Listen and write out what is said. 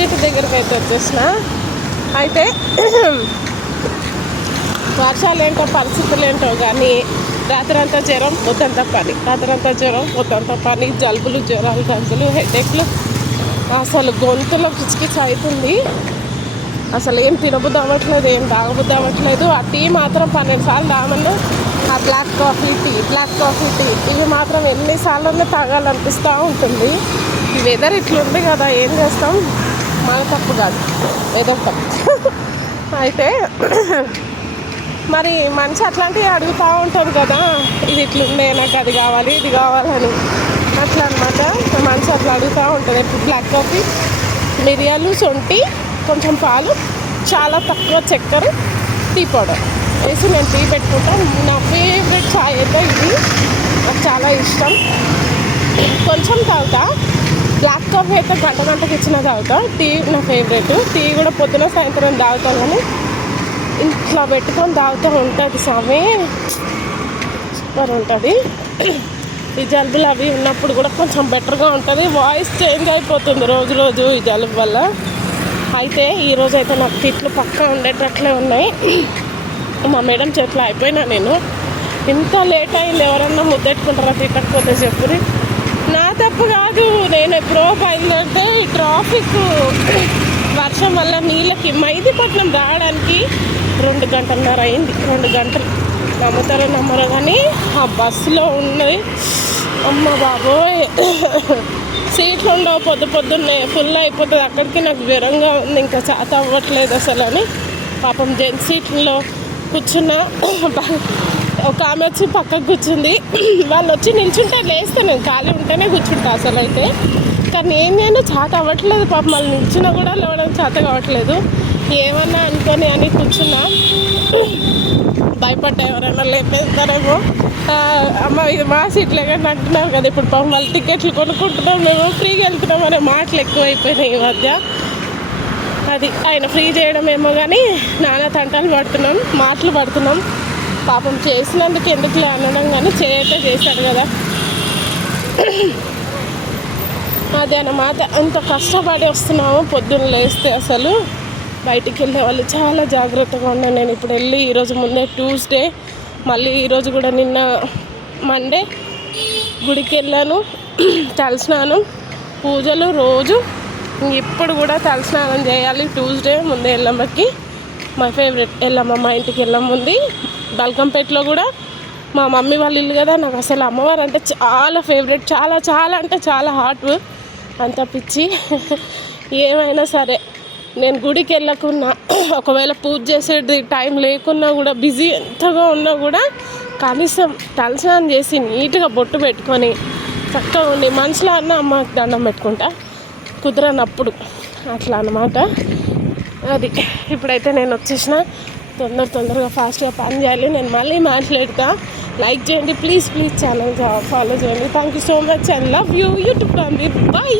పూజింటి దగ్గరికి అయితే వచ్చేసిన. అయితే వర్షాలు ఏంటో పరిస్థితులు ఏంటో కానీ రాత్రంతా జ్వరం పొద్దంతా పని, రాత్రంతా జ్వరం పొద్దంతా పని, జలుబులు జ్వరాలు దగ్గులు హెడేక్లు, అసలు గొంతులో కిచకిచ అవుతుంది. అసలు ఏం తినబుద్ధి అవ్వట్లేదు, ఏం తాగబుద్ధి అవ్వట్లేదు. ఆ టీ మాత్రం 12 సార్లు తాగమన్నా ఆ బ్లాక్ కాఫీ టీ ఇవి మాత్రం ఎన్నిసార్లు తాగాలనిపిస్తూ ఉంటుంది. ఈ వెదర్ ఇట్లుంది కదా, ఏం చేస్తాం, మన తప్పు కాదు, వెదర్ తప్పు. అయితే మరి మనిషి అట్లాంటివి అడుగుతూ ఉంటుంది కదా, ఇది ఇట్లుండే నాకు అది కావాలి ఇది కావాలని, అట్లా అనమాట. మనిషి అట్లా అడుగుతూ ఉంటుంది. ఇప్పుడు బ్లాక్ కాఫీ, మిరియాలు, శొంఠి, కొంచెం పాలు, చాలా తక్కువ చక్కెర, టీ పౌడర్ వేసి నేను టీ పెట్టుకుంటాను. నా ఫేవరెట్ చాయ్ అయితే ఇది, నాకు చాలా ఇష్టం. కొంచెం తాగుతా, బ్లాక్ కాఫీ అయితే గంటకి ఇచ్చిన తాగుతా. టీ నా ఫేవరెట్. టీ కూడా పొద్దున సాయంత్రం తాగుతాను, కానీ ఇంట్లో పెట్టుకొని తాగుతూ ఉంటుంది సమయం సూపర్ ఉంటుంది. ఈ జలుబులు అవి ఉన్నప్పుడు కూడా కొంచెం బెటర్గా ఉంటుంది. వాయిస్ చేంజ్ అయిపోతుంది రోజు ఈ జలుబు వల్ల. అయితే ఈరోజు అయితే నాకు తిట్లు పక్కా ఉండేటట్లే ఉన్నాయి. మా మేడం చేతిలో అయిపోయినా నేను. ఇంత లేట్ అయింది, ఎవరన్నా ముద్దెట్టుకుంటారా తిట్టకపోతే చెప్పుని. నా తప్పు కాదు, నేను ఎప్పుడో బయలుదేరితే ఈ ట్రాఫిక్ వర్షం వల్ల నీళ్ళకి మైదీపట్నం రావడానికి 2 గంటలన్నర అయింది. 2 గంటలు నమ్ముతారో నమ్మరో కానీ ఆ బస్సులో ఉన్నది అమ్మ బాబోయ్, సీట్లు ఉండవు, పొద్దున్నే ఫుల్ అయిపోతుంది. అక్కడికి నాకు జ్వరంగా ఉంది, ఇంకా చేత అవ్వట్లేదు అసలు అని. పాపం జెంట్స్ సీట్లో కూర్చున్న ఒక ఆమె వచ్చి పక్కకు కూర్చుంది. వాళ్ళు వచ్చి నిల్చుంటే లేస్తే నేను ఖాళీ ఉంటేనే కూర్చుంటా అసలు. అయితే కానీ ఏం చేయను, చేత అవ్వట్లేదు పాపం. వాళ్ళు నిల్చున్నా కూడా లేవడం చేత కావట్లేదు. ఏమన్నా అనుకొని అని కూర్చున్నా, భయపడ్డా ఎవరైనా లేపేస్తారేమో. అమ్మ ఇది మా సీట్లే కానీ అంటున్నాం కదా, ఇప్పుడు పాపం వాళ్ళు టికెట్లు కొనుక్కుంటున్నాం, మేము ఫ్రీగా వెళ్తున్నాం అనే మాటలు ఎక్కువైపోయినాయి ఈ మధ్య. అది ఆయన ఫ్రీ చేయడం ఏమో కానీ నానా తంటాలు పడుతున్నాం, మాటలు పడుతున్నాం. పాపం చేసినందుకు ఎందుకులే అనడం, కానీ చేయతే చేశాడు కదా. అదే అన్నమాట, అంత కష్టపడి వస్తున్నాము పొద్దున్న లేస్తే. అసలు బయటికి వెళ్ళే వాళ్ళు చాలా జాగ్రత్తగా ఉన్నాను నేను. ఇప్పుడు వెళ్ళి ఈరోజు ముందే ట్యూస్డే, మళ్ళీ ఈరోజు కూడా నిన్న మండే గుడికి వెళ్ళాను. తలస్నానం పూజలు రోజు, ఇప్పుడు కూడా తలస్నానం చేయాలి. ట్యూస్డే ముందే ఎల్లమ్మకి, మా ఫేవరెట్ ఎల్లమ్మ, మా ఇంటికి ఎల్లమ్మ ఉంది. బల్కంపేటలో కూడా మా మమ్మీ వాళ్ళ ఇల్లు కదా, నాకు అసలు అమ్మవారు అంటే చాలా ఫేవరెట్, చాలా అంటే చాలా హార్ట్, అంత పిచ్చి. ఏమైనా సరే నేను గుడికి వెళ్ళకున్నా, ఒకవేళ పూజ చేసేది టైం లేకున్నా కూడా, బిజీ ఎంతగా ఉన్నా కూడా కనీసం తలస్నానం చేసి నీట్గా బొట్టు పెట్టుకొని చక్కగా ఉండి మనసులో అన్న అమ్మకి దండం పెట్టుకుంటా, కుదరనప్పుడు అట్లా అన్నమాట. అది ఇప్పుడైతే నేను వచ్చేసిన, తొందరగా ఫాస్ట్గా పని చేయాలి. నేను మళ్ళీ మాట్లాడతా. లైక్ చేయండి ప్లీజ్ ఛానల్ ఫాలో చేయండి. Thank you so much and love you YouTube family. Bye.